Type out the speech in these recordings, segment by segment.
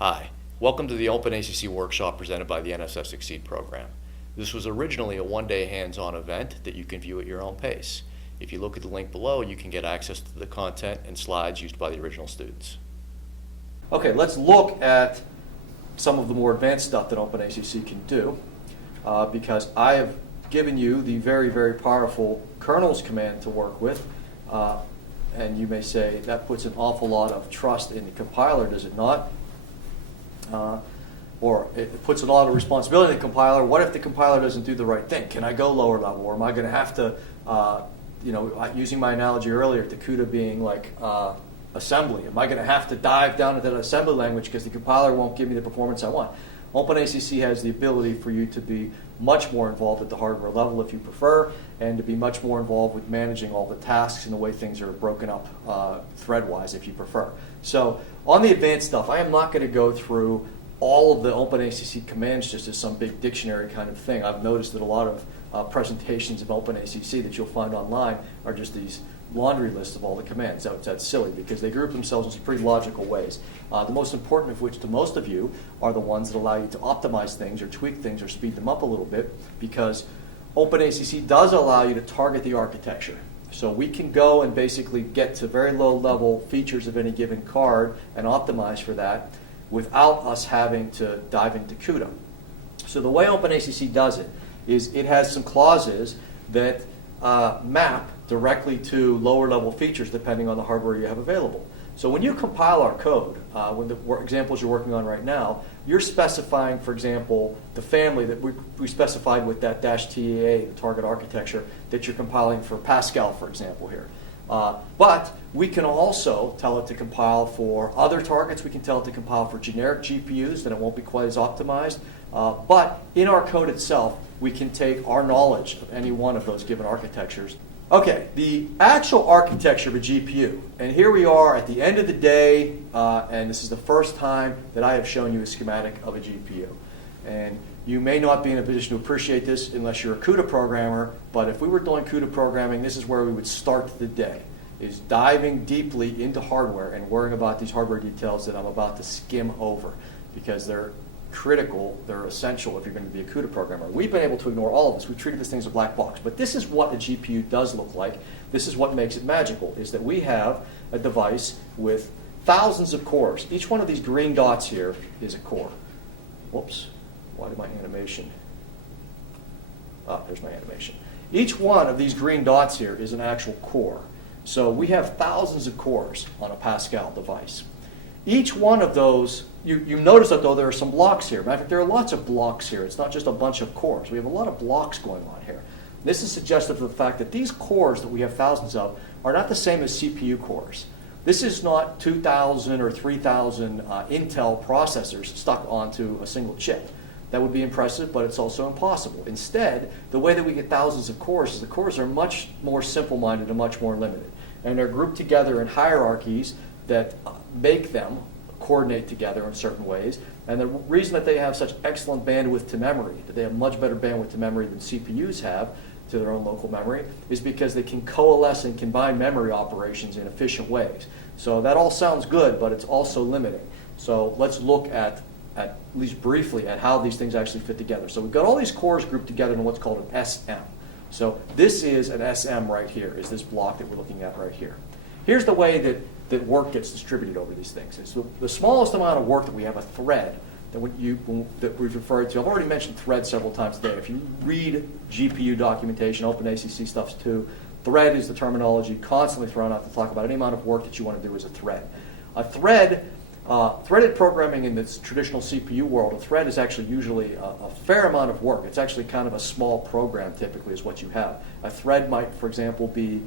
Hi, welcome to the OpenACC workshop presented by the NSF XSEDE program. This was originally a one-day hands-on event that you can view at your own pace. If you look at the link below, you can get access to the content and slides used by the original students. Okay, let's look at some of the more advanced stuff that OpenACC can do because I have given you the very, very powerful kernels command to work with. And you may say that puts an awful lot of trust in the compiler, does it not? Or it puts a lot of responsibility in the compiler. What if the compiler doesn't do the right thing? Can I go lower level? Or am I going to have to, using my analogy earlier to CUDA being like assembly, am I going to have to dive down into that assembly language because the compiler won't give me the performance I want? OpenACC has the ability for you to be much more involved at the hardware level if you prefer, and to be much more involved with managing all the tasks and the way things are broken up thread-wise if you prefer. So on the advanced stuff, I am not going to go through all of the OpenACC commands just as some big dictionary kind of thing. I've noticed that a lot of presentations of OpenACC that you'll find online are just these laundry lists of all the commands. That's silly because they group themselves in some pretty logical ways. The most important of which to most of you are the ones that allow you to optimize things or tweak things or speed them up a little bit, because OpenACC does allow you to target the architecture. So we can go and basically get to very low level features of any given card and optimize for that without us having to dive into CUDA. So the way OpenACC does it is it has some clauses that map directly to lower level features depending on the hardware you have available. So when you compile our code, when the examples you're working on right now, you're specifying, for example, the family that we specified with that -TEA, the target architecture, that you're compiling for Pascal, for example, here. But we can also tell it to compile for other targets. We can tell it to compile for generic GPUs, then it won't be quite as optimized. But in our code itself, we can take our knowledge of any one of those given architectures. Okay, the actual architecture of a GPU. And here we are at the end of the day, and this is the first time that I have shown you a schematic of a GPU. And you may not be in a position to appreciate this unless you're a CUDA programmer, but if we were doing CUDA programming, this is where we would start the day, is diving deeply into hardware and worrying about these hardware details that I'm about to skim over, because they're critical, they're essential if you're going to be a CUDA programmer. We've been able to ignore all of this. We've treated this thing as a black box. But this is what a GPU does look like. This is what makes it magical, is that we have a device with thousands of cores. Each one of these green dots here is a core. Whoops. Why did my animation? There's my animation. Each one of these green dots here is an actual core. So we have thousands of cores on a Pascal device. Each one of those, you notice that though there are some blocks here. Matter of fact, there are lots of blocks here. It's not just a bunch of cores. We have a lot of blocks going on here. This is suggestive of the fact that these cores that we have thousands of are not the same as CPU cores. This is not 2,000 or 3,000 Intel processors stuck onto a single chip. That would be impressive, but it's also impossible. Instead, the way that we get thousands of cores is the cores are much more simple-minded and much more limited. And they're grouped together in hierarchies that make them coordinate together in certain ways. And the reason that they have such excellent bandwidth to memory, that they have much better bandwidth to memory than CPUs have to their own local memory, is because they can coalesce and combine memory operations in efficient ways. So that all sounds good, but it's also limiting. So let's look at least briefly at how these things actually fit together. So we've got all these cores grouped together in what's called an SM. So this is an SM right here, is this block that we're looking at right here. Here's the way that work gets distributed over these things. It's the smallest amount of work that we have, a thread, that we've referred to. I've already mentioned thread several times today. If you read GPU documentation, OpenACC stuff too, thread is the terminology constantly thrown out to talk about any amount of work that you want to do as a thread. A thread, threaded programming in this traditional CPU world, a thread is actually usually a fair amount of work. It's actually kind of a small program typically is what you have. A thread might, for example, be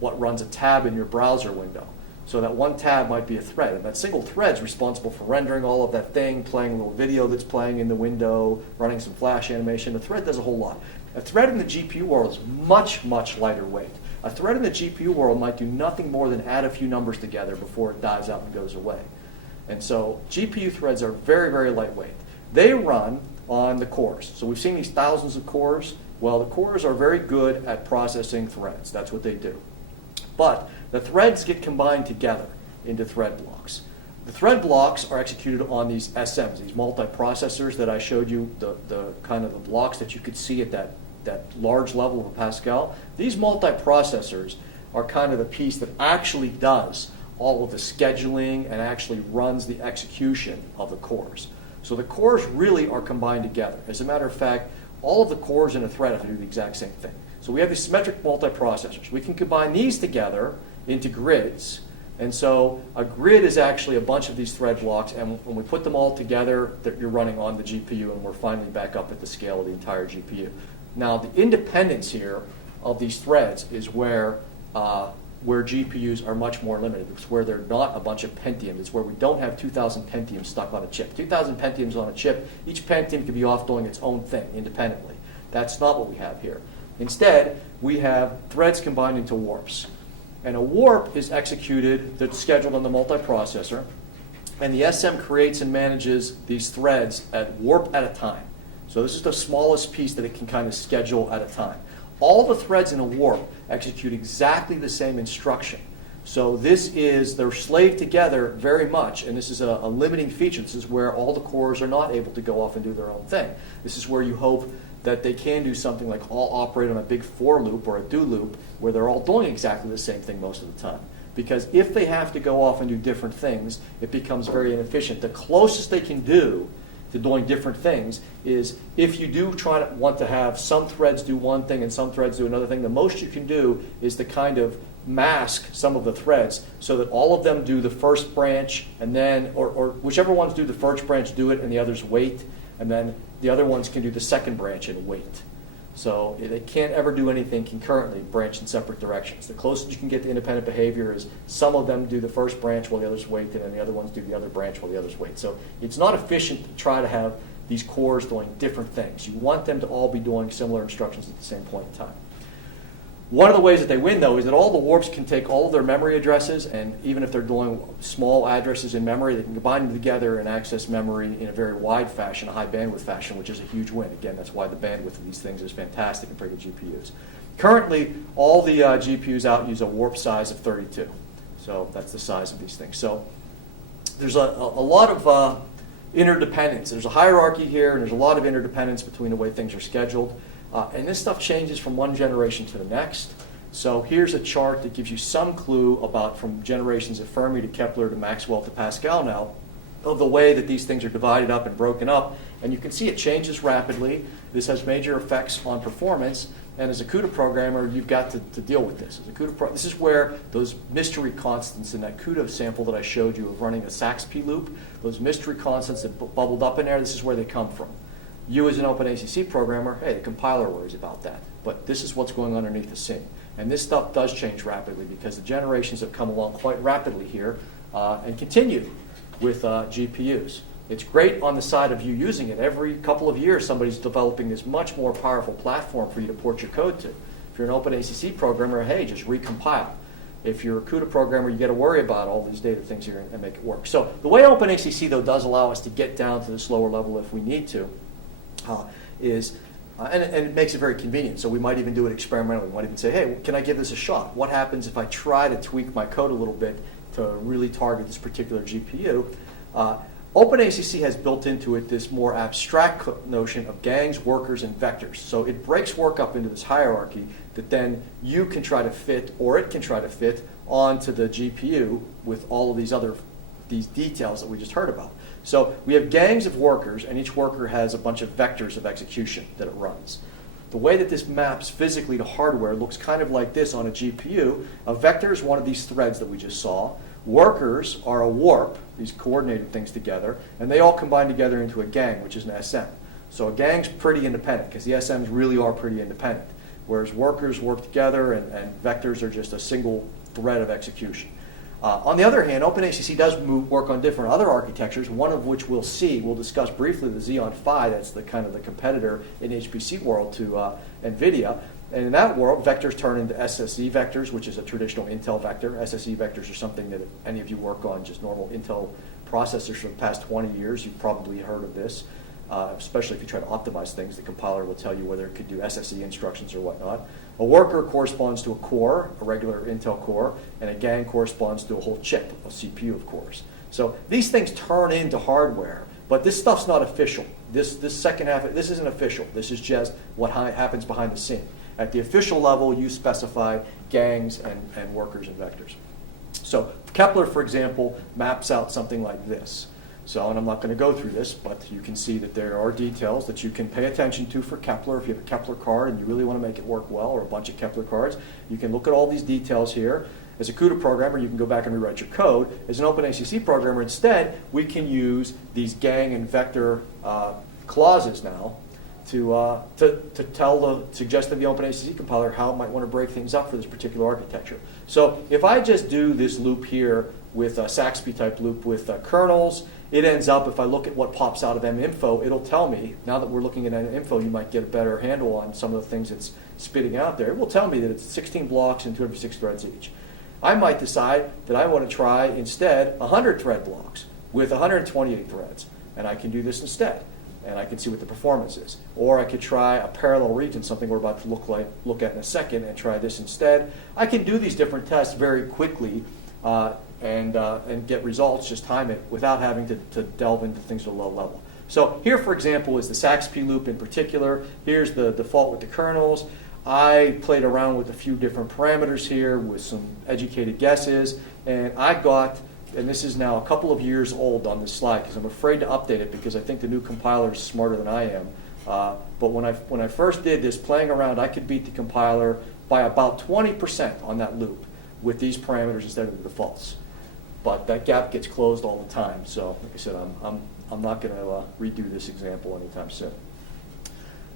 what runs a tab in your browser window. So that one tab might be a thread, and that single thread is responsible for rendering all of that thing, playing a little video that's playing in the window, running some flash animation. A thread does a whole lot. A thread in the GPU world is much, much lighter weight. A thread in the GPU world might do nothing more than add a few numbers together before it dies out and goes away. And so GPU threads are very, very lightweight. They run on the cores. So we've seen these thousands of cores. Well, the cores are very good at processing threads. That's what they do. But the threads get combined together into thread blocks. The thread blocks are executed on these SMs, these multiprocessors that I showed you, the kind of the blocks that you could see at that large level of a Pascal. These multiprocessors are kind of the piece that actually does all of the scheduling and actually runs the execution of the cores. So the cores really are combined together. As a matter of fact, all of the cores in a thread have to do the exact same thing. So we have these symmetric multiprocessors. We can combine these together into grids. And so a grid is actually a bunch of these thread blocks, and when we put them all together, you're running on the GPU, and we're finally back up at the scale of the entire GPU. Now, the independence here of these threads is where GPUs are much more limited. It's where they're not a bunch of Pentiums. It's where we don't have 2,000 Pentiums stuck on a chip. 2,000 Pentiums on a chip, each Pentium can be off doing its own thing independently. That's not what we have here. Instead, we have threads combined into warps. And a warp is executed, that's scheduled on the multiprocessor, and the SM creates and manages these threads at warp at a time. So this is the smallest piece that it can kind of schedule at a time. All the threads in a warp execute exactly the same instruction. So they're slaved together very much, and this is a limiting feature. This is where all the cores are not able to go off and do their own thing. This is where you hope that they can do something like all operate on a big for loop or a do loop where they're all doing exactly the same thing most of the time. Because if they have to go off and do different things, it becomes very inefficient. The closest they can do to doing different things is if you do want to have some threads do one thing and some threads do another thing, the most you can do is to kind of mask some of the threads so that all of them do the first branch and then, or whichever ones do the first branch do it and the others wait, and then the other ones can do the second branch and wait. So they can't ever do anything concurrently, branch in separate directions. The closest you can get to independent behavior is some of them do the first branch while the others wait, and then the other ones do the other branch while the others wait. So it's not efficient to try to have these cores doing different things. You want them to all be doing similar instructions at the same point in time. One of the ways that they win, though, is that all the warps can take all of their memory addresses, and even if they're doing small addresses in memory, they can combine them together and access memory in a very wide fashion, a high bandwidth fashion, which is a huge win. Again, that's why the bandwidth of these things is fantastic compared to GPUs. Currently, all the GPUs out use a warp size of 32. So that's the size of these things. So there's a lot of interdependence. There's a hierarchy here, and there's a lot of interdependence between the way things are scheduled. And this stuff changes from one generation to the next. So here's a chart that gives you some clue about from generations of Fermi to Kepler to Maxwell to Pascal now, of the way that these things are divided up and broken up. And you can see it changes rapidly. This has major effects on performance. And as a CUDA programmer, you've got to deal with this. As a CUDA this is where those mystery constants in that CUDA sample that I showed you of running a Sax Appeal loop, those mystery constants that bubbled up in there, this is where they come from. You as an OpenACC programmer, hey, the compiler worries about that. But this is what's going on underneath the scene. And this stuff does change rapidly because the generations have come along quite rapidly here and continue with GPUs. It's great on the side of you using it. Every couple of years, somebody's developing this much more powerful platform for you to port your code to. If you're an OpenACC programmer, hey, just recompile. If you're a CUDA programmer, you got to worry about all these data things here and make it work. So the way OpenACC, though, does allow us to get down to this lower level if we need to, and it makes it very convenient. So we might even do it experimentally. We might even say, hey, can I give this a shot? What happens if I try to tweak my code a little bit to really target this particular GPU? OpenACC has built into it this more abstract notion of gangs, workers, and vectors. So it breaks work up into this hierarchy that then you can try to fit, or it can try to fit, onto the GPU with all of these details that we just heard about. So we have gangs of workers, and each worker has a bunch of vectors of execution that it runs. The way that this maps physically to hardware looks kind of like this on a GPU. A vector is one of these threads that we just saw. Workers are a warp, these coordinated things together, and they all combine together into a gang, which is an SM. So a gang's pretty independent, because the SMs really are pretty independent, whereas workers work together, and vectors are just a single thread of execution. On the other hand, OpenACC does work on different other architectures, one of which we'll discuss briefly, the Xeon Phi. That's the kind of the competitor in HPC world to NVIDIA. And in that world, vectors turn into SSE vectors, which is a traditional Intel vector. SSE vectors are something that if any of you work on just normal Intel processors for the past 20 years, you've probably heard of this, especially if you try to optimize things. The compiler will tell you whether it could do SSE instructions or whatnot. A worker corresponds to a core, a regular Intel core, and a gang corresponds to a whole chip, a CPU of cores. So these things turn into hardware, but this stuff's not official. This second half, this isn't official. This is just what happens behind the scene. At the official level, you specify gangs and workers and vectors. So Kepler, for example, maps out something like this. So, and I'm not going to go through this, but you can see that there are details that you can pay attention to for Kepler. If you have a Kepler card and you really want to make it work well, or a bunch of Kepler cards, you can look at all these details here. As a CUDA programmer, you can go back and rewrite your code. As an OpenACC programmer, instead, we can use these gang and vector clauses now to suggest to the OpenACC compiler how it might want to break things up for this particular architecture. So if I just do this loop here with a Sax Appeal type loop with kernels, it ends up, if I look at what pops out of minfo, it'll tell me, now that we're looking at minfo, you might get a better handle on some of the things it's spitting out there. It will tell me that it's 16 blocks and 256 threads each. I might decide that I want to try instead 100 thread blocks with 128 threads, and I can do this instead, and I can see what the performance is. Or I could try a parallel region, something we're about to look at in a second, and try this instead. I can do these different tests very quickly and get results, just time it, without having to delve into things at a low level. So here, for example, is the Sax Appeal loop in particular. Here's the default with the kernels. I played around with a few different parameters here with some educated guesses, and I got, and this is now a couple of years old on this slide because I'm afraid to update it because I think the new compiler is smarter than I am. But when I first did this, playing around, I could beat the compiler by about 20% on that loop with these parameters instead of the defaults. But that gap gets closed all the time. So, like I said, I'm not going to redo this example anytime soon.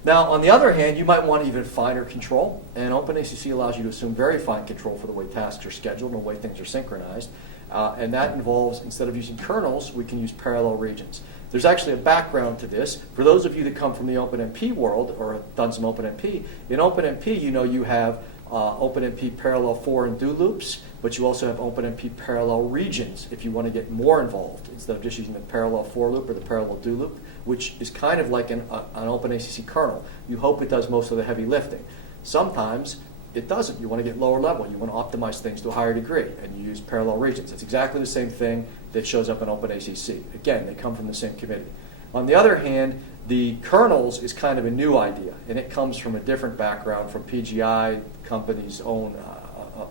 Now, on the other hand, you might want even finer control, and OpenACC allows you to assume very fine control for the way tasks are scheduled and the way things are synchronized. And that involves, instead of using kernels, we can use parallel regions. There's actually a background to this. For those of you that come from the OpenMP world or have done some OpenMP, in OpenMP, you have OpenMP parallel for and do loops, but you also have OpenMP parallel regions if you want to get more involved instead of just using the parallel for loop or the parallel do loop, which is kind of like an OpenACC kernel. You hope it does most of the heavy lifting. Sometimes it doesn't. You want to get lower level. You want to optimize things to a higher degree, and you use parallel regions. It's exactly the same thing that shows up in OpenACC. Again, they come from the same committee. On the other hand, the kernels is kind of a new idea, and it comes from a different background from PGI company's own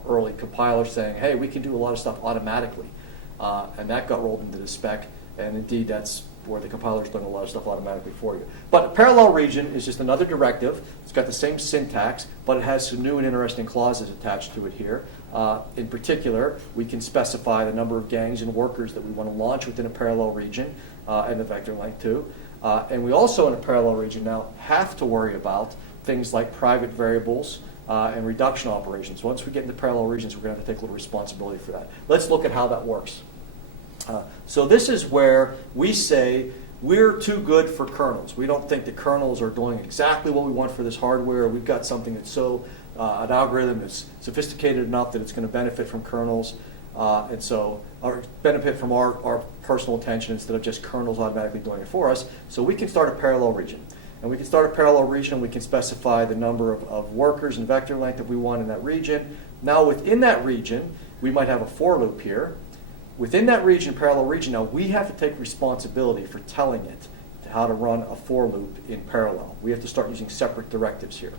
early compiler saying, hey, we can do a lot of stuff automatically. And that got rolled into the spec, and indeed that's where the compiler's done a lot of stuff automatically for you. But a parallel region is just another directive. It's got the same syntax, but it has some new and interesting clauses attached to it here. In particular, we can specify the number of gangs and workers that we want to launch within a parallel region, and the vector length too. And we also, in a parallel region now, have to worry about things like private variables and reduction operations. Once we get into parallel regions, we're going to have to take a little responsibility for that. Let's look at how that works. So this is where we say we're too good for kernels. We don't think the kernels are doing exactly what we want for this hardware. We've got something that's so, an algorithm that's sophisticated enough that it's going to benefit from kernels. And so, or benefit from our personal attention instead of just kernels automatically doing it for us. So we can start a parallel region. And we can start a parallel region, and we can specify the number of workers and vector length that we want in that region. Now within that region, we might have a for loop here. Within that region, parallel region, now we have to take responsibility for telling it how to run a for loop in parallel. We have to start using separate directives here.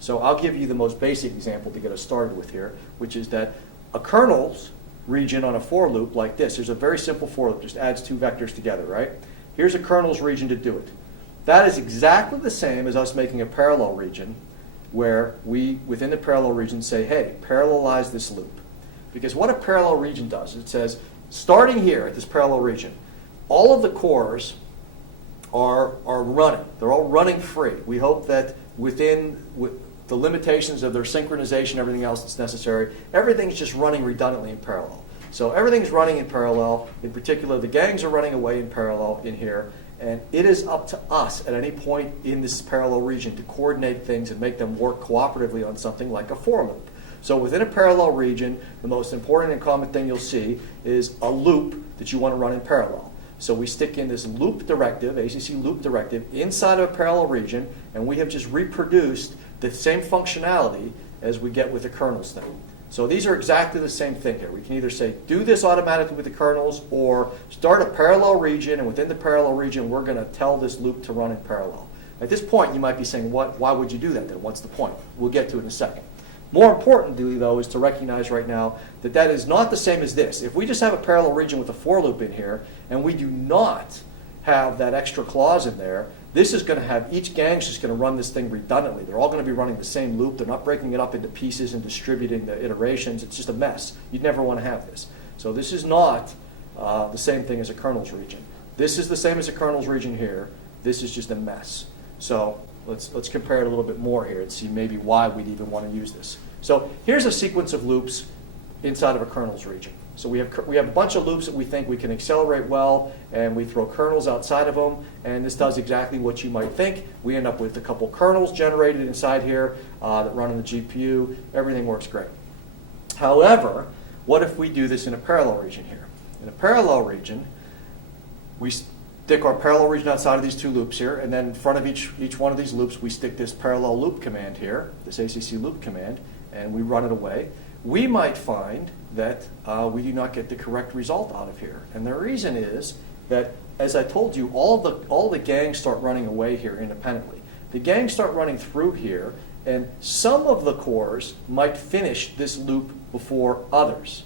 So I'll give you the most basic example to get us started with here, which is that a kernel's region on a for loop like this. Here's a very simple for loop, just adds two vectors together, right? Here's a kernel's region to do it. That is exactly the same as us making a parallel region where we, within the parallel region, say, hey, parallelize this loop. Because what a parallel region does, it says, starting here at this parallel region, all of the cores are running. They're all running free. We hope that within the limitations of their synchronization, everything else that's necessary, everything's just running redundantly in parallel. So everything's running in parallel. In particular, the gangs are running away in parallel in here. And it is up to us at any point in this parallel region to coordinate things and make them work cooperatively on something like a for loop. So within a parallel region, the most important and common thing you'll see is a loop that you want to run in parallel. So we stick in this loop directive, ACC loop directive, inside of a parallel region, and we have just reproduced the same functionality as we get with the kernels thing. So these are exactly the same thing here. We can either say, do this automatically with the kernels, or start a parallel region, and within the parallel region, we're going to tell this loop to run in parallel. At this point, you might be saying, why would you do that then? What's the point? We'll get to it in a second. More importantly, though, is to recognize right now that that is not the same as this. If we just have a parallel region with a for loop in here, and we do not have that extra clause in there, this is going to have, each gang's just going to run this thing redundantly. They're all going to be running the same loop. They're not breaking it up into pieces and distributing the iterations. It's just a mess. You'd never want to have this. So this is not the same thing as a kernel's region. This is the same as a kernel's region here. This is just a mess. So let's compare it a little bit more here and see maybe why we'd even want to use this. So here's a sequence of loops inside of a kernel's region. So we have a bunch of loops that we think we can accelerate well, and we throw kernels outside of them, and this does exactly what you might think. We end up with a couple kernels generated inside here that run on the GPU. Everything works great. However, what if we do this in a parallel region here? In a parallel region, we stick our parallel region outside of these two loops here, and then in front of each one of these loops, we stick this parallel loop command here, this ACC loop command, and we run it away. We might find that we do not get the correct result out of here. And the reason is that, as I told you, all the gangs start running away here independently. The gangs start running through here, and some of the cores might finish this loop before others.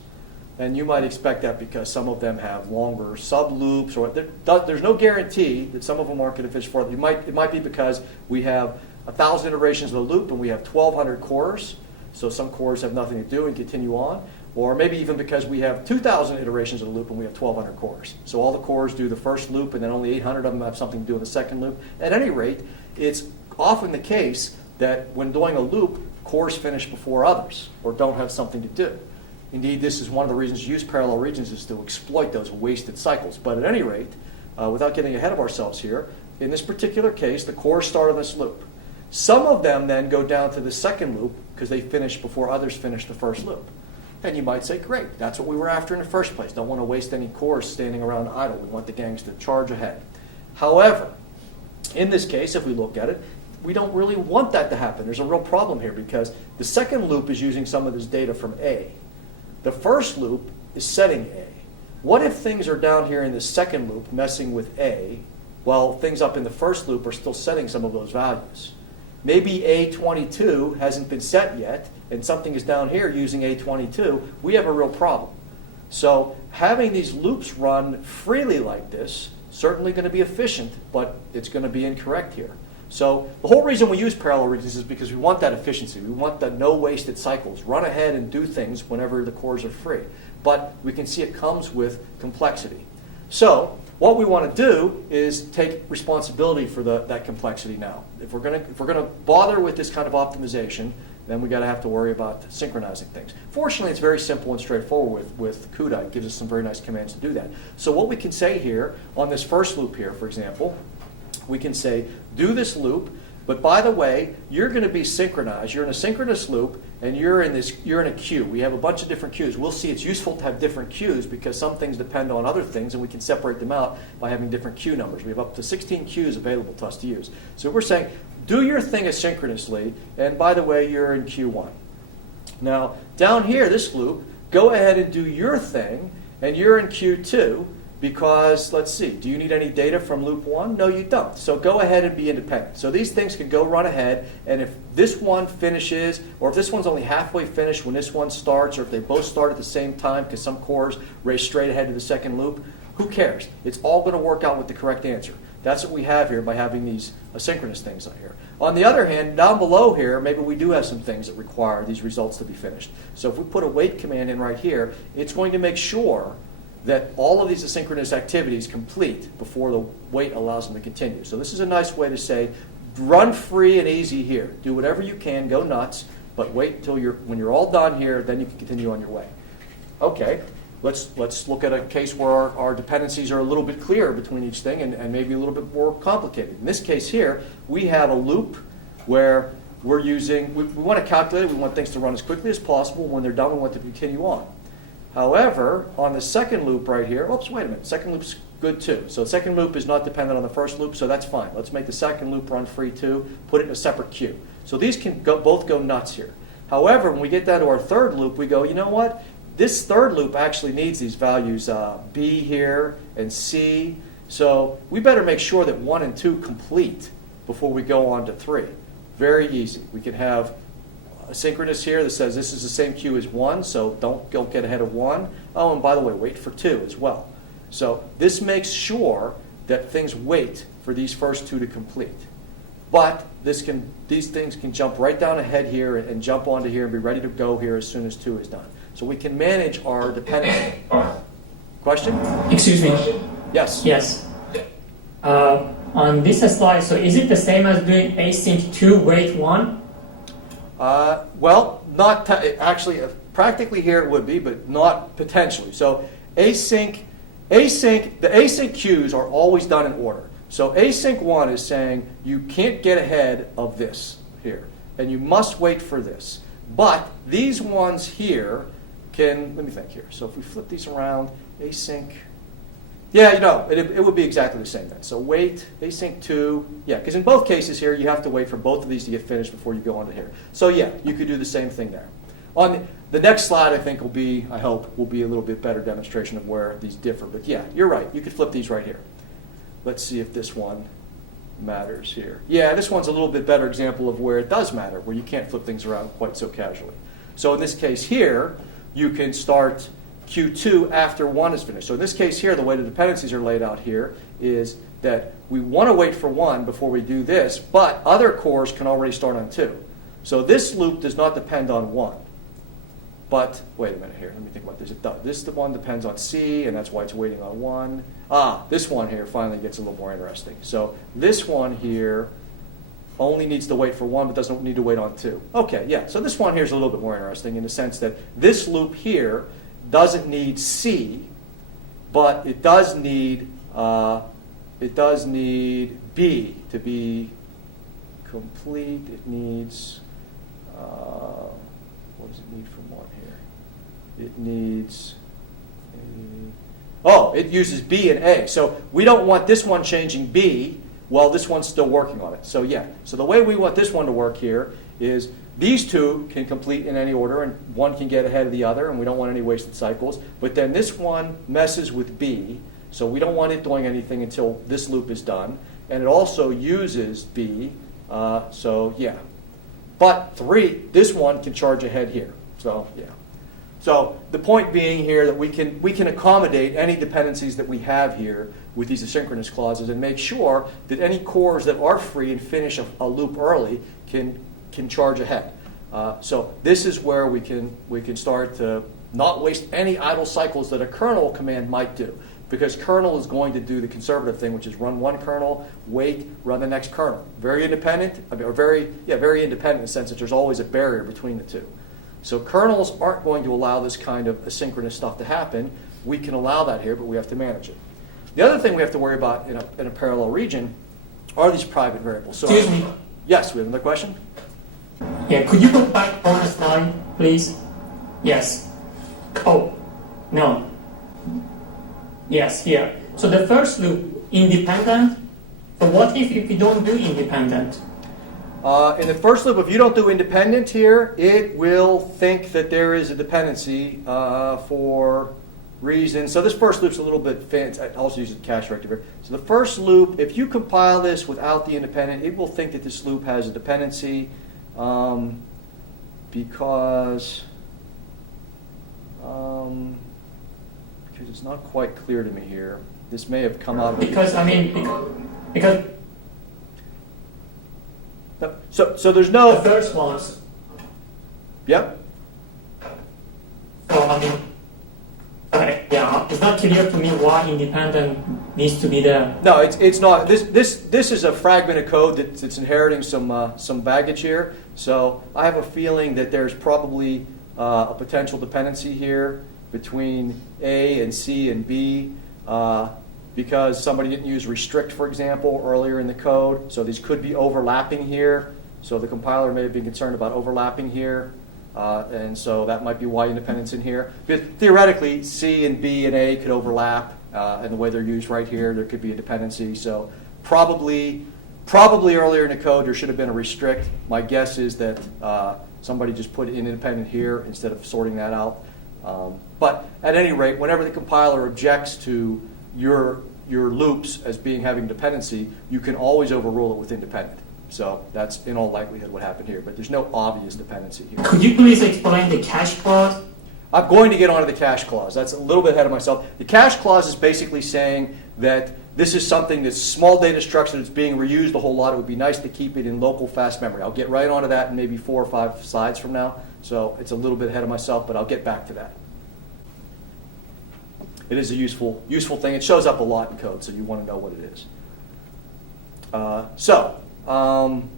And you might expect that because some of them have longer sub-loops, or there's no guarantee that some of them aren't going to finish before. It might be because we have 1,000 iterations of the loop and we have 1,200 cores. So some cores have nothing to do and continue on. Or maybe even because we have 2,000 iterations of the loop and we have 1,200 cores. So all the cores do the first loop, and then only 800 of them have something to do in the second loop. At any rate, it's often the case that when doing a loop, cores finish before others or don't have something to do. Indeed, this is one of the reasons you use parallel regions, is to exploit those wasted cycles. But at any rate, without getting ahead of ourselves here, in this particular case, the cores start on this loop. Some of them then go down to the second loop because they finish before others finish the first loop. And you might say, great, that's what we were after in the first place. Don't want to waste any cores standing around idle. We want the gangs to charge ahead. However, in this case, if we look at it, we don't really want that to happen. There's a real problem here because the second loop is using some of this data from A. The first loop is setting A. What if things are down here in the second loop messing with A, while things up in the first loop are still setting some of those values? Maybe A22 hasn't been set yet, and something is down here using A22. We have a real problem. So having these loops run freely like this, certainly going to be efficient, but it's going to be incorrect here. So the whole reason we use parallel regions is because we want that efficiency. We want the no wasted cycles. Run ahead and do things whenever the cores are free. But we can see it comes with complexity. So what we want to do is take responsibility for that complexity now. If we're going to bother with this kind of optimization, then we've got to have to worry about synchronizing things. Fortunately, it's very simple and straightforward with CUDA. It gives us some very nice commands to do that. So what we can say here on this first loop here, for example, we can say, do this loop, but by the way, you're going to be synchronized. You're in a synchronous loop, and you're in a queue. We have a bunch of different queues. We'll see it's useful to have different queues because some things depend on other things, and we can separate them out by having different queue numbers. We have up to 16 queues available to us to use. So we're saying, do your thing asynchronously, and by the way, you're in queue 1. Now, down here, this loop, go ahead and do your thing, and you're in queue 2, because, let's see, do you need any data from loop 1? No, you don't. So go ahead and be independent. So these things can go run ahead, and if this one finishes, or if this one's only halfway finished when this one starts, or if they both start at the same time because some cores race straight ahead to the second loop, who cares? It's all going to work out with the correct answer. That's what we have here by having these asynchronous things on here. On the other hand, down below here, maybe we do have some things that require these results to be finished. So if we put a wait command in right here, it's going to make sure that all of these asynchronous activities complete before the wait allows them to continue. So this is a nice way to say, run free and easy here. Do whatever you can, go nuts, but wait until when you're all done here, then you can continue on your way. Okay, let's look at a case where our dependencies are a little bit clearer between each thing and maybe a little bit more complicated. In this case here, we have a loop where we're using, we want to calculate it, we want things to run as quickly as possible. When they're done, we want to continue on. However, on the second loop right here, oops, wait a minute, second loop's good too. So the second loop is not dependent on the first loop, so that's fine. Let's make the second loop run free too, put it in a separate queue. So these can both go nuts here. However, when we get down to our third loop, we go, you know what? This third loop actually needs these values B here and C. So we better make sure that 1 and 2 complete before we go on to 3. Very easy. We can have a synchronous here that says this is the same queue as 1, so don't get ahead of 1. Oh, and by the way, wait for 2 as well. So this makes sure that things wait for these first 2 to complete. But these things can jump right down ahead here and jump onto here and be ready to go here as soon as 2 is done. So we can manage our dependency. Question? Excuse me. Yes. Yes. On this slide, so is it the same as doing async 2, wait 1? Well, not actually. Practically here it would be, but not potentially. So the async queues are always done in order. So async 1 is saying you can't get ahead of this here, and you must wait for this. But these ones here can, let me think here. So if we flip these around, async, yeah, it would be exactly the same then. So wait, async 2, yeah, because in both cases here, you have to wait for both of these to get finished before you go on to here. So yeah, you could do the same thing there. On the next slide, I think I hope, will be a little bit better demonstration of where these differ. But yeah, you're right. You could flip these right here. Let's see if this one matters here. Yeah, this one's a little bit better example of where it does matter, where you can't flip things around quite so casually. So in this case here, you can start Q2 after 1 is finished. So in this case here, the way the dependencies are laid out here is that we want to wait for 1 before we do this, but other cores can already start on 2. So this loop does not depend on 1. But wait a minute here, let me think about this. It does. This one depends on C, and that's why it's waiting on 1. This one here finally gets a little more interesting. So this one here only needs to wait for 1, but doesn't need to wait on 2. Okay, yeah, so this one here is a little bit more interesting in the sense that this loop here doesn't need C, but it does need B to be complete. It needs, what does it need from 1 here? It needs, it uses B and A. So we don't want this one changing B while this one's still working on it. So yeah, so the way we want this one to work here is these 2 can complete in any order, and 1 can get ahead of the other, and we don't want any wasted cycles. But then this one messes with B, so we don't want it doing anything until this loop is done. And it also uses B, so yeah. But 3, this one can charge ahead here. So yeah. So the point being here that we can accommodate any dependencies that we have here with these asynchronous clauses and make sure that any cores that are free and finish a loop early can charge ahead. So this is where we can start to not waste any idle cycles that a kernel command might do, because kernel is going to do the conservative thing, which is run one kernel, wait, run the next kernel. Very independent, very independent in the sense that there's always a barrier between the two. So kernels aren't going to allow this kind of asynchronous stuff to happen. We can allow that here, but we have to manage it. The other thing we have to worry about in a parallel region are these private variables. So, excuse me. Yes, we have another question? Yeah, could you go back on a slide, please? Yes. Oh, no. Yes, here. So the first loop, independent. So what if we don't do independent? In the first loop, if you don't do independent here, it will think that there is a dependency for reasons. So this first loop's a little bit fancy. I also use the cache directive here. So the first loop, if you compile this without the independent, it will think that this loop has a dependency because it's not quite clear to me here. This may have come out of because So there's no the first ones. Yep. So yeah, it's not clear to me why independent needs to be there. No, it's not. This is a fragment of code that's inheriting some baggage here. So I have a feeling that there's probably a potential dependency here between A and C and B because somebody didn't use restrict, for example, earlier in the code. So these could be overlapping here. So the compiler may have been concerned about overlapping here. And so that might be why independence in here. Because theoretically, C and B and A could overlap, and the way they're used right here, there could be a dependency. So probably earlier in the code, there should have been a restrict. My guess is that somebody just put in independent here instead of sorting that out. But at any rate, whenever the compiler objects to your loops as having dependency, you can always overrule it with independent. So that's in all likelihood what happened here, but there's no obvious dependency here. Could you please explain the cache clause? I'm going to get onto the cache clause. That's a little bit ahead of myself. The cache clause is basically saying that this is something that's small data structure that's being reused a whole lot. It would be nice to keep it in local fast memory. I'll get right onto that in maybe 4 or 5 slides from now. So it's a little bit ahead of myself, but I'll get back to that. It is a useful thing. It shows up a lot in code, so you want to know what it is.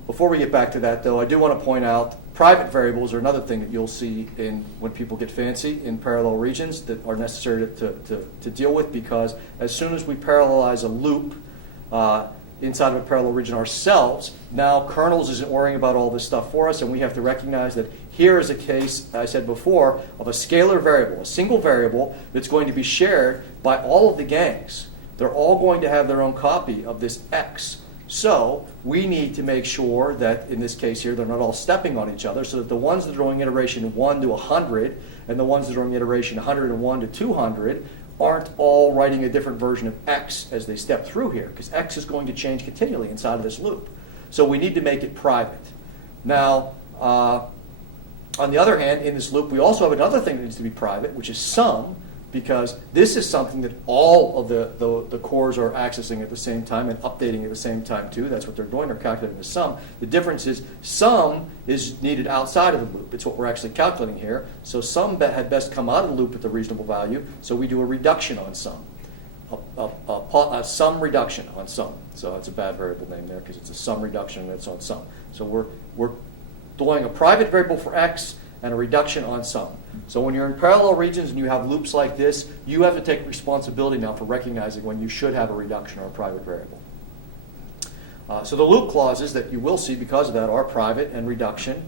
Before we get back to that, though, I do want to point out private variables are another thing that you'll see when people get fancy in parallel regions that are necessary to deal with, because as soon as we parallelize a loop inside of a parallel region ourselves, now kernels isn't worrying about all this stuff for us, and we have to recognize that here is a case, I said before, of a scalar variable, a single variable that's going to be shared by all of the gangs. They're all going to have their own copy of this x. So we need to make sure that, in this case here, they're not all stepping on each other, so that the ones that are doing iteration 1 to 100 and the ones that are doing iteration 101 to 200 aren't all writing a different version of x as they step through here, because x is going to change continually inside of this loop. So we need to make it private. Now, on the other hand, in this loop, we also have another thing that needs to be private, which is sum, because this is something that all of the cores are accessing at the same time and updating at the same time too. That's what they're doing. They're calculating the sum. The difference is sum is needed outside of the loop. It's what we're actually calculating here. So sum had best come out of the loop at the reasonable value, so we do a reduction on sum. A sum reduction on sum. So that's a bad variable name there because it's a sum reduction and it's on sum. So we're doing a private variable for x and a reduction on sum. So when you're in parallel regions and you have loops like this, you have to take responsibility now for recognizing when you should have a reduction or a private variable. So the loop clauses that you will see because of that are private and reduction,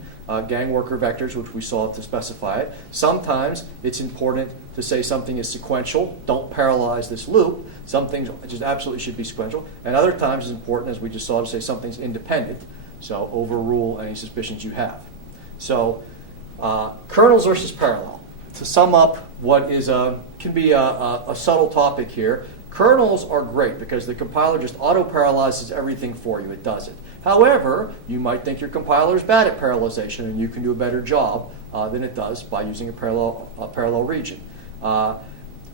gang worker vectors, which we saw to specify it. Sometimes it's important to say something is sequential. Don't parallelize this loop. Some things just absolutely should be sequential. And other times it's important, as we just saw, to say something's independent. So overrule any suspicions you have. So kernels versus parallel. To sum up what is can be a subtle topic here, kernels are great because the compiler just auto-parallelizes everything for you. It does it. However, you might think your compiler is bad at parallelization and you can do a better job than it does by using a parallel region.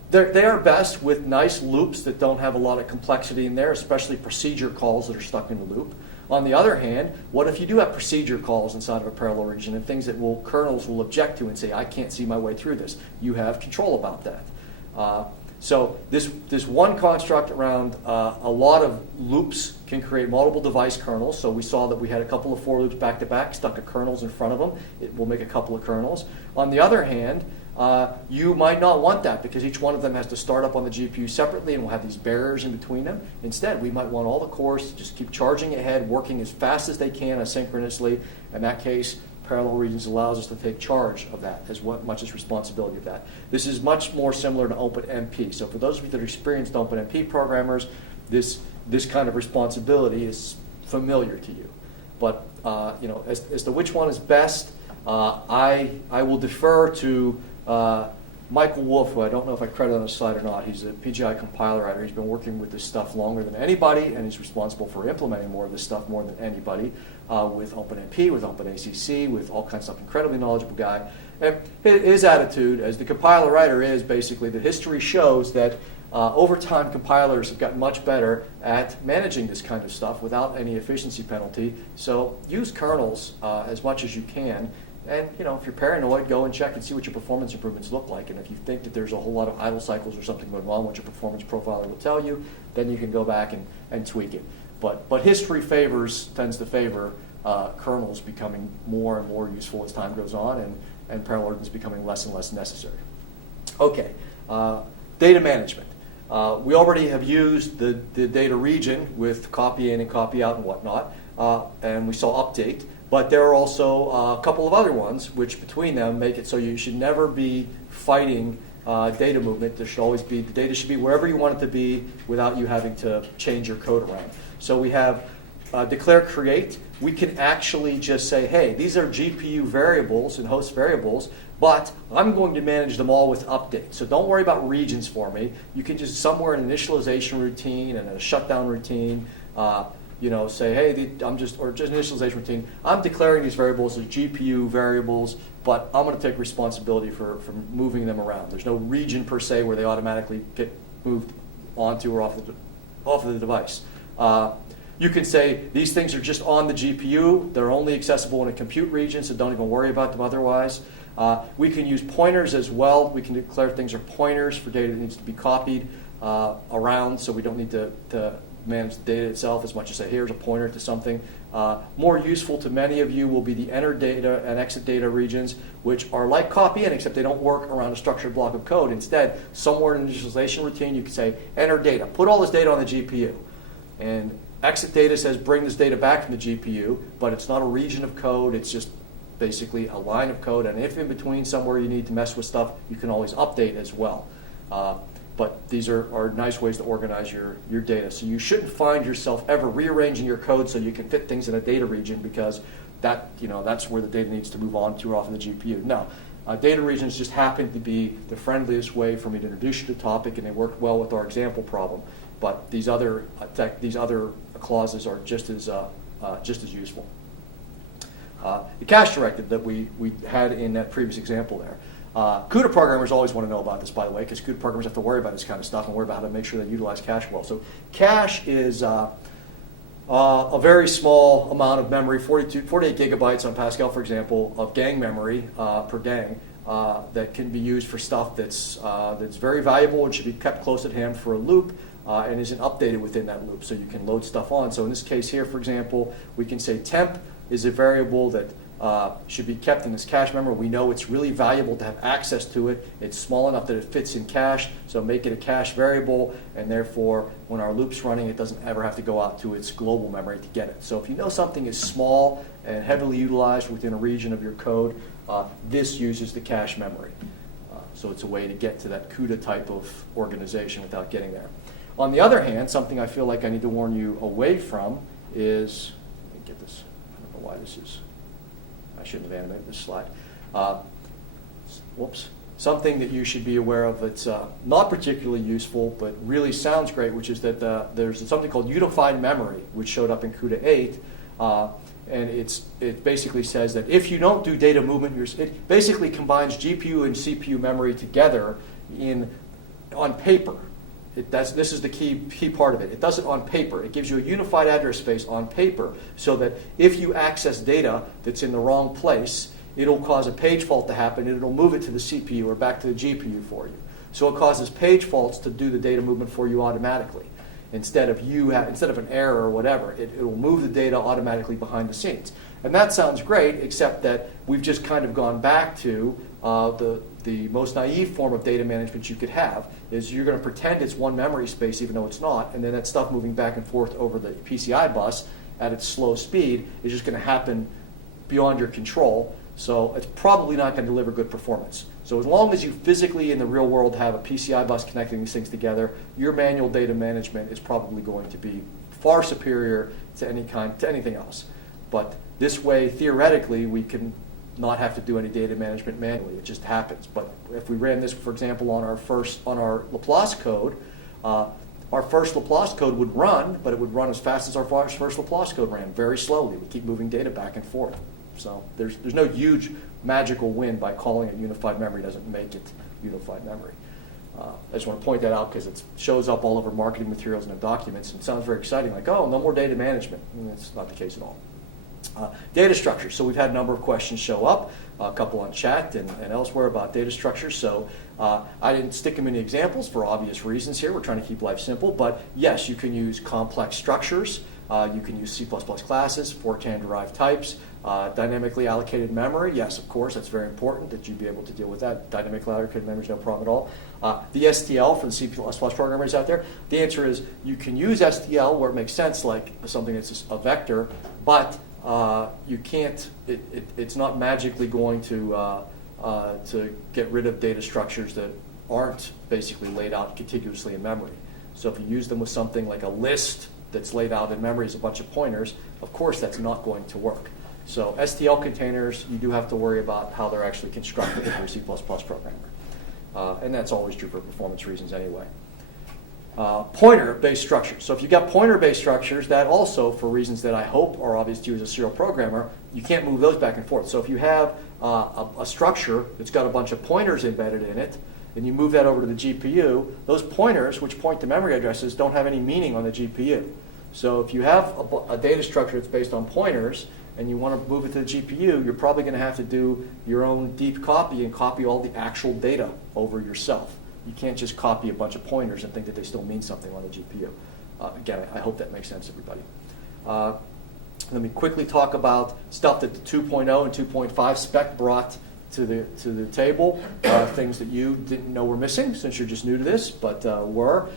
They are best with nice loops that don't have a lot of complexity in there, especially procedure calls that are stuck in the loop. On the other hand, what if you do have procedure calls inside of a parallel region and things that kernels will object to and say, I can't see my way through this? You have control about that. So this one construct around a lot of loops can create multiple device kernels. So we saw that we had a couple of for loops back to back, stuck a kernels in front of them. It will make a couple of kernels. On the other hand, you might not want that because each one of them has to start up on the GPU separately and we'll have these barriers in between them. Instead, we might want all the cores to just keep charging ahead, working as fast as they can asynchronously. In that case, parallel regions allows us to take charge of that as much as responsibility of that. This is much more similar to OpenMP. So for those of you that are experienced OpenMP programmers, this kind of responsibility is familiar to you. But as to which one is best, I will defer to Michael Wolfe, who I don't know if I credit on his slide or not. He's a PGI compiler writer. He's been working with this stuff longer than anybody, and he's responsible for implementing more of this stuff more than anybody with OpenMP, with OpenACC, with all kinds of stuff. Incredibly knowledgeable guy. And his attitude as the compiler writer is basically the history shows that over time compilers have gotten much better at managing this kind of stuff without any efficiency penalty. So use kernels as much as you can. And if you're paranoid, go and check and see what your performance improvements look like. And if you think that there's a whole lot of idle cycles or something going on, what your performance profiler will tell you, then you can go back and tweak it. But history tends to favor kernels becoming more and more useful as time goes on, and parallel is becoming less and less necessary. Okay, data management. We already have used the data region with copy in and copy out and whatnot, and we saw update. But there are also a couple of other ones which between them make it so you should never be fighting data movement. There should always be, the data should be wherever you want it to be without you having to change your code around. So we have declare create, we can actually just say, hey, these are GPU variables and host variables, but I'm going to manage them all with updates. So don't worry about regions for me. You can just somewhere in an initialization routine and a shutdown routine, say, hey, or just initialization routine. I'm declaring these variables as GPU variables, but I'm going to take responsibility for moving them around. There's no region per se where they automatically get moved onto or off of the device. You can say these things are just on the GPU. They're only accessible in a compute region, so don't even worry about them otherwise. We can use pointers as well. We can declare things are pointers for data that needs to be copied around, so we don't need to manage the data itself as much as say, here's a pointer to something. More useful to many of you will be the enter data and exit data regions, which are like copy in, except they don't work around a structured block of code. Instead, somewhere in an initialization routine, you can say, enter data. Put all this data on the GPU. And exit data says, bring this data back from the GPU, but it's not a region of code. It's just basically a line of code. And if in between somewhere you need to mess with stuff, you can always update as well. But these are nice ways to organize your data. So you shouldn't find yourself ever rearranging your code so you can fit things in a data region, because that's where the data needs to move on to or off of the GPU. No, data regions just happen to be the friendliest way for me to introduce you to the topic, and they worked well with our example problem. But these other clauses are just as useful. The cache directive that we had in that previous example there. CUDA programmers always want to know about this, by the way, because CUDA programmers have to worry about this kind of stuff and worry about how to make sure they utilize cache well. So cache is a very small amount of memory, 48 gigabytes on Pascal, for example, of gang memory per gang that can be used for stuff that's very valuable and should be kept close at hand for a loop and isn't updated within that loop, so you can load stuff on. So in this case here, for example, we can say temp is a variable that should be kept in this cache memory. We know it's really valuable to have access to it. It's small enough that it fits in cache, so make it a cache variable, and therefore when our loop's running, it doesn't ever have to go out to its global memory to get it. So if you know something is small and heavily utilized within a region of your code, this uses the cache memory. So it's a way to get to that CUDA type of organization without getting there. On the other hand, something I feel like I need to warn you away from is, let me get this, I don't know why this is, I shouldn't have animated this slide. Whoops. Something that you should be aware of that's not particularly useful, but really sounds great, which is that there's something called unified memory, which showed up in CUDA 8. And it basically says that if you don't do data movement, it basically combines GPU and CPU memory together on paper. This is the key part of it. It does it on paper. It gives you a unified address space on paper, so that if you access data that's in the wrong place, it'll cause a page fault to happen, and it'll move it to the CPU or back to the GPU for you. So it causes page faults to do the data movement for you automatically. Instead of an error or whatever, it will move the data automatically behind the scenes. And that sounds great, except that we've just kind of gone back to the most naive form of data management you could have, is you're going to pretend it's one memory space even though it's not, and then that stuff moving back and forth over the PCI bus at its slow speed is just going to happen beyond your control. So it's probably not going to deliver good performance. So as long as you physically in the real world have a PCI bus connecting these things together, your manual data management is probably going to be far superior to anything else. But this way, theoretically, we can not have to do any data management manually. It just happens. But if we ran this, for example, on our Laplace code, our first Laplace code would run, but it would run as fast as our first Laplace code ran, very slowly. We keep moving data back and forth. So there's no huge magical win by calling it unified memory. It doesn't make it unified memory. I just want to point that out because it shows up all over marketing materials and in documents, and it sounds very exciting, like, oh, no more data management. And that's not the case at all. Data structures. So we've had a number of questions show up, a couple on chat and elsewhere about data structures. So I didn't stick them in the examples for obvious reasons here. We're trying to keep life simple. But yes, you can use complex structures. You can use C++ classes, Fortran-derived types, dynamically allocated memory. Yes, of course, that's very important that you be able to deal with that. Dynamically allocated memory is no problem at all. The STL for the C++ programmers out there, the answer is you can use STL where it makes sense, like something that's a vector, but you can't. It's not magically going to get rid of data structures that aren't basically laid out contiguously in memory. So if you use them with something like a list that's laid out in memory as a bunch of pointers, of course that's not going to work. So STL containers, you do have to worry about how they're actually constructed if you're a C++ programmer. And that's always true for performance reasons anyway. Pointer-based structures. So if you've got pointer-based structures, that also, for reasons that I hope are obvious to you as a serial programmer, you can't move those back and forth. So if you have a structure that's got a bunch of pointers embedded in it, and you move that over to the GPU, those pointers, which point to memory addresses, don't have any meaning on the GPU. So if you have a data structure that's based on pointers, and you want to move it to the GPU, you're probably going to have to do your own deep copy and copy all the actual data over yourself. You can't just copy a bunch of pointers and think that they still mean something on the GPU. Again, I hope that makes sense, everybody. Let me quickly talk about stuff that the 2.0 and 2.5 spec brought to the table, things that you didn't know were missing since you're just new to this, but were.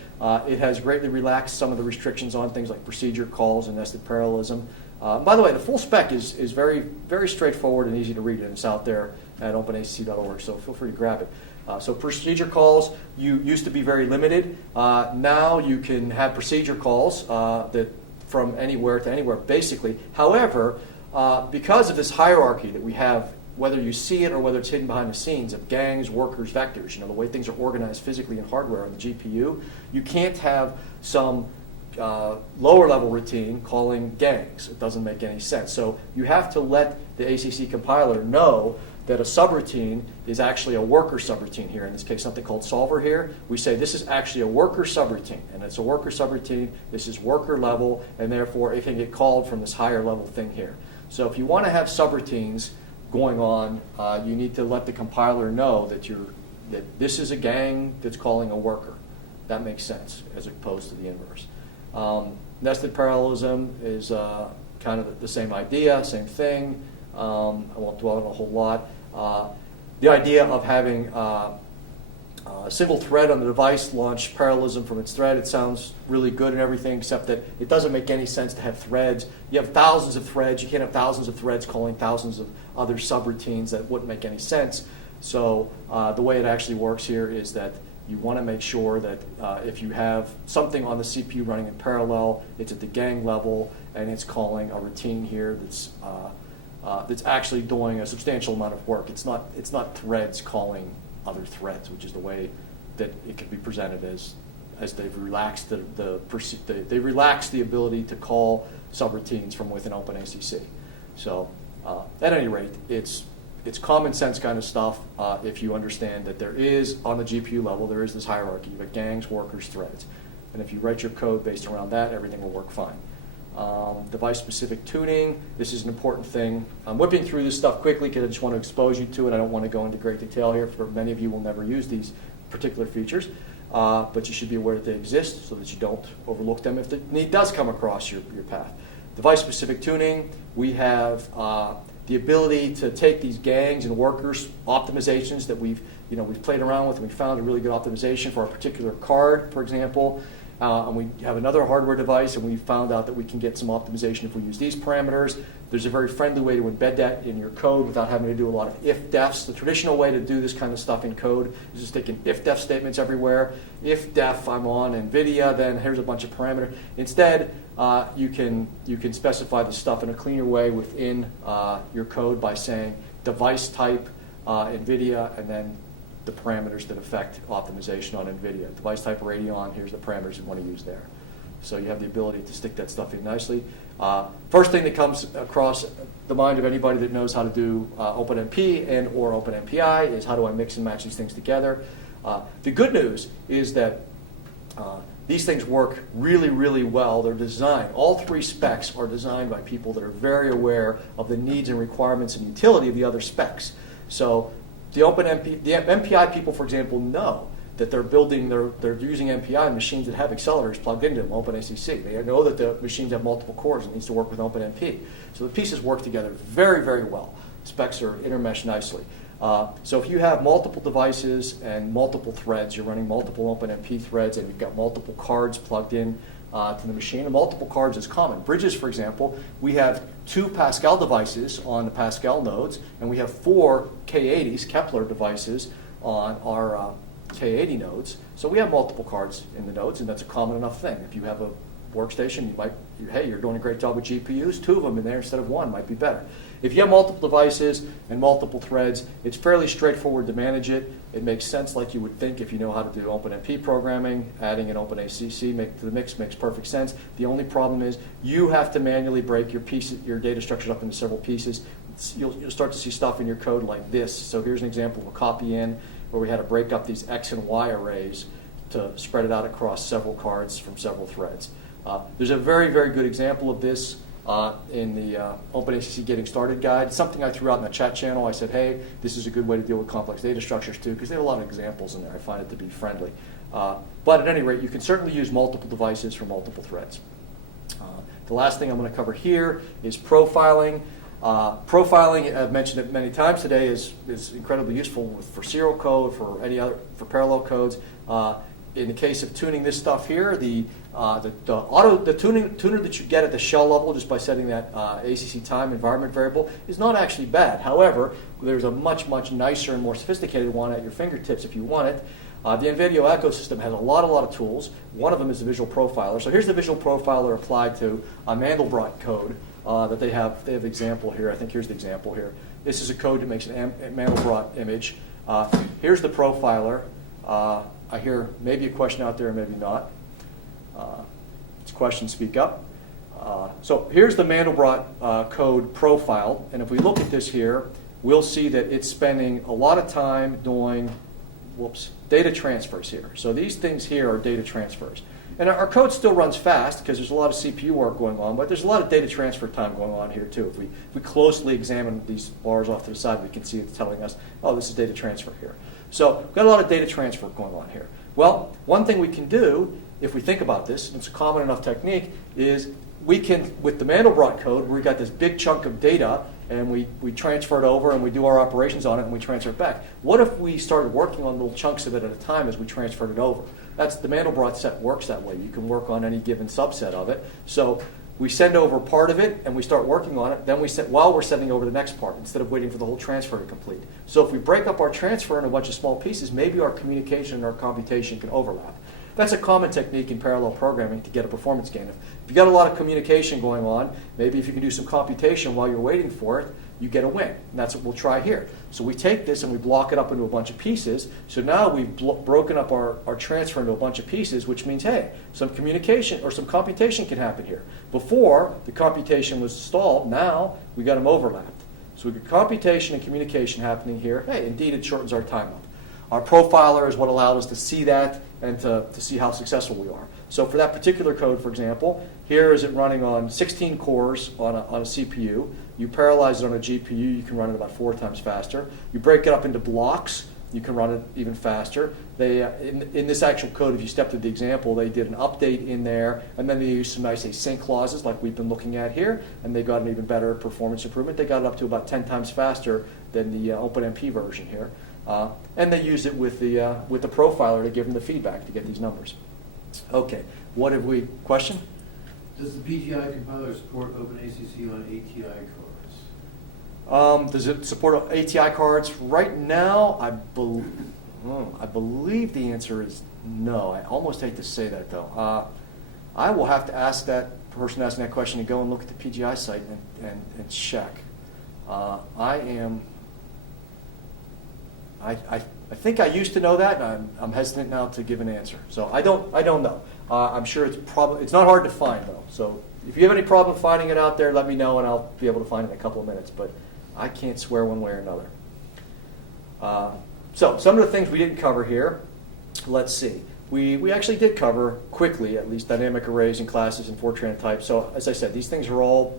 It has greatly relaxed some of the restrictions on things like procedure calls and nested parallelism. By the way, the full spec is very, very straightforward and easy to read, and it's out there at openacc.org, so feel free to grab it. So procedure calls used to be very limited. Now you can have procedure calls that from anywhere to anywhere, basically. However, because of this hierarchy that we have, whether you see it or whether it's hidden behind the scenes, of gangs, workers, vectors, the way things are organized physically in hardware on the GPU, you can't have some lower level routine calling gangs. It doesn't make any sense. So you have to let the ACC compiler know that a subroutine is actually a worker subroutine here. In this case, something called solver here. We say this is actually a worker subroutine, and it's a worker subroutine. This is worker level, and therefore it can get called from this higher level thing here. So if you want to have subroutines going on, you need to let the compiler know that this is a gang that's calling a worker. That makes sense as opposed to the inverse. Nested parallelism is kind of the same idea, same thing. I won't dwell on a whole lot. The idea of having a single thread on the device launch parallelism from its thread, it sounds really good and everything, except that it doesn't make any sense to have threads. You have thousands of threads. You can't have thousands of threads calling thousands of other subroutines. That wouldn't make any sense. So the way it actually works here is that you want to make sure that if you have something on the CPU running in parallel, it's at the gang level, and it's calling a routine here that's actually doing a substantial amount of work. It's not threads calling other threads, which is the way that it could be presented as they've relaxed they relaxed the ability to call subroutines from within OpenACC. So at any rate, it's common sense kind of stuff if you understand that there is, on the GPU level, there is this hierarchy. You've got gangs, workers, threads. And if you write your code based around that, everything will work fine. Device-specific tuning, this is an important thing. I'm whipping through this stuff quickly because I just want to expose you to it. I don't want to go into great detail here, for many of you will never use these particular features. But you should be aware that they exist so that you don't overlook them if the need does come across your path. Device-specific tuning, we have the ability to take these gangs and workers optimizations that we've played around with, and we found a really good optimization for a particular card, for example. And we have another hardware device, and we found out that we can get some optimization if we use these parameters. There's a very friendly way to embed that in your code without having to do a lot of if-defs. The traditional way to do this kind of stuff in code is just taking if-def statements everywhere. If-def, I'm on NVIDIA, then here's a bunch of parameters. Instead, you can specify the stuff in a cleaner way within your code by saying device type NVIDIA, and then the parameters that affect optimization on NVIDIA. Device type Radeon, here's the parameters you want to use there. So you have the ability to stick that stuff in nicely. First thing that comes across the mind of anybody that knows how to do OpenMP and or OpenMPI is how do I mix and match these things together. The good news is that these things work really, really well. They're designed, all three specs are designed by people that are very aware of the needs and requirements and utility of the other specs. So the MPI people, for example, know that they're using MPI machines that have accelerators plugged into them, OpenACC. They know that the machines have multiple cores and needs to work with OpenMP. So the pieces work together very, very well. Specs are intermeshed nicely. So if you have multiple devices and multiple threads, you're running multiple OpenMP threads, and you've got multiple cards plugged in to the machine, and multiple cards is common. Bridges, for example, we have 2 Pascal devices on the Pascal nodes, and we have 4 K80s, Kepler devices, on our K80 nodes. So we have multiple cards in the nodes, and that's a common enough thing. If you have a workstation, hey, you're doing a great job with GPUs, 2 of them in there instead of 1 might be better. If you have multiple devices and multiple threads, it's fairly straightforward to manage it. It makes sense like you would think if you know how to do OpenMP programming. Adding an OpenACC to the mix makes perfect sense. The only problem is you have to manually break your data structures up into several pieces. You'll start to see stuff in your code like this. So here's an example of a copy in where we had to break up these X and Y arrays to spread it out across several cards from several threads. There's a very, very good example of this in the OpenACC Getting Started guide. Something I threw out in the chat channel. I said, hey, this is a good way to deal with complex data structures too, because they have a lot of examples in there. I find it to be friendly. But at any rate, you can certainly use multiple devices for multiple threads. The last thing I'm going to cover here is profiling. Profiling, I've mentioned it many times today, is incredibly useful for serial code, for parallel codes. In the case of tuning this stuff here, the tuner that you get at the shell level just by setting that ACC time environment variable is not actually bad. However, there's a much, much nicer and more sophisticated one at your fingertips if you want it. The NVIDIA ecosystem has a lot of tools. One of them is the visual profiler. So here's the visual profiler applied to a Mandelbrot code that they have. They have an example here. I think here's the example here. This is a code that makes a Mandelbrot image. Here's the profiler. I hear maybe a question out there, maybe not. It's a question, speak up. So here's the Mandelbrot code profile. And if we look at this here, we'll see that it's spending a lot of time doing data transfers here. So these things here are data transfers. And our code still runs fast because there's a lot of CPU work going on, but there's a lot of data transfer time going on here too. If we closely examine these bars off to the side, we can see it's telling us, oh, this is data transfer here. So we've got a lot of data transfer going on here. Well, one thing we can do, if we think about this, and it's a common enough technique, is we can, with the Mandelbrot code, where we've got this big chunk of data, and we transfer it over, and we do our operations on it, and we transfer it back. What if we started working on little chunks of it at a time as we transferred it over? The Mandelbrot set works that way. You can work on any given subset of it. So we send over part of it, and we start working on it. Then while we're sending over the next part, instead of waiting for the whole transfer to complete. So if we break up our transfer in a bunch of small pieces, maybe our communication and our computation can overlap. That's a common technique in parallel programming to get a performance gain. If you've got a lot of communication going on, maybe if you can do some computation while you're waiting for it, you get a win. And that's what we'll try here. So we take this and we block it up into a bunch of pieces. So now we've broken up our transfer into a bunch of pieces, which means, hey, some communication or some computation can happen here. Before, the computation was stalled. Now, we got them overlapped. So we've got computation and communication happening here. Hey, indeed, it shortens our time up. Our profiler is what allowed us to see that and to see how successful we are. So for that particular code, for example, here is it running on 16 cores on a CPU. You parallelize it on a GPU, you can run it about 4 times faster. You break it up into blocks, you can run it even faster. They, in this actual code, if you step through the example, they did an update in there, and then they used some nice async clauses like we've been looking at here, and they got an even better performance improvement. They got it up to about 10 times faster than the OpenMP version here. And they use it with the profiler to give them the feedback to get these numbers. Okay, what have we, question? Does the PGI compiler support OpenACC on ATI cards? Does it support ATI cards? Right now, I believe the answer is no. I almost hate to say that, though. I will have to ask that person asking that question to go and look at the PGI site and check. I think I used to know that, and I'm hesitant now to give an answer. So I don't know. I'm sure it's not hard to find, though. So if you have any problem finding it out there, let me know, and I'll be able to find it in a couple of minutes. But I can't swear one way or another. So some of the things we didn't cover here, let's see. We actually did cover quickly, at least, dynamic arrays and classes and Fortran types. So as I said, these things are all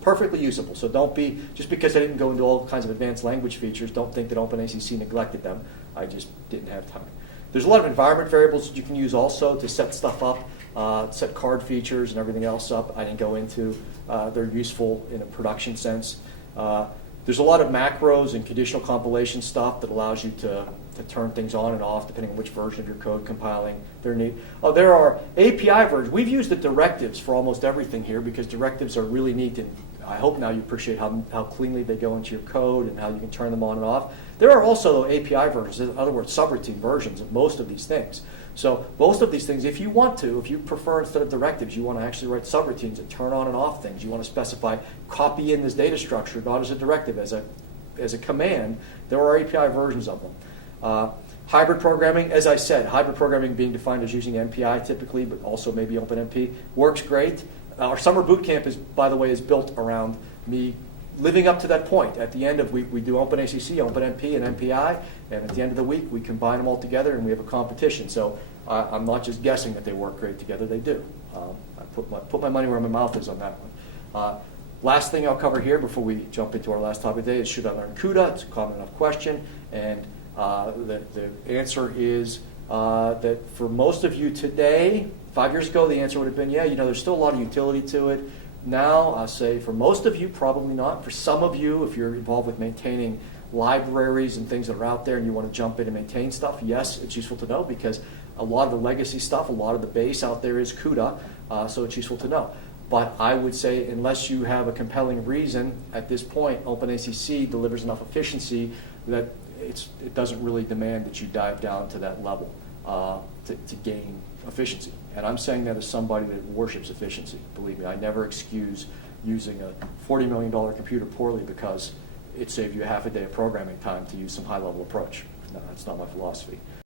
perfectly usable. So don't be, just because I didn't go into all kinds of advanced language features, don't think that OpenACC neglected them. I just didn't have time. There's a lot of environment variables that you can use also to set stuff up, set card features and everything else up. I didn't go into. They're useful in a production sense. There's a lot of macros and conditional compilation stuff that allows you to turn things on and off depending on which version of your code compiling they're neat. Oh, there are API versions. We've used the directives for almost everything here because directives are really neat, and I hope now you appreciate how cleanly they go into your code and how you can turn them on and off. There are also API versions, in other words, subroutine versions of most of these things. So most of these things, if you want to, if you prefer instead of directives, you want to actually write subroutines that turn on and off things, you want to specify copy in this data structure, not as a directive, as a command, there are API versions of them. Hybrid programming, as I said, hybrid programming being defined as using MPI typically, but also maybe OpenMP, works great. Our summer boot camp is, by the way, is built around me living up to that point. At the end of, we do OpenACC, OpenMP, and MPI, and at the end of the week, we combine them all together and we have a competition. So I'm not just guessing that they work great together, they do. I put my money where my mouth is on that one. Last thing I'll cover here before we jump into our last topic today is, should I learn CUDA? It's a common enough question, and the answer is that for most of you today, 5 years ago, the answer would have been, yeah, there's still a lot of utility to it. Now, I'll say for most of you, probably not. For some of you, if you're involved with maintaining libraries and things that are out there and you want to jump in and maintain stuff, yes, it's useful to know, because a lot of the legacy stuff, a lot of the base out there is CUDA, so it's useful to know. But I would say, unless you have a compelling reason, at this point, OpenACC delivers enough efficiency that it doesn't really demand that you dive down to that level to gain efficiency. And I'm saying that as somebody that worships efficiency. Believe me, I never excuse using a $40 million computer poorly because it saved you half a day of programming time to use some high-level approach. No, that's not my philosophy.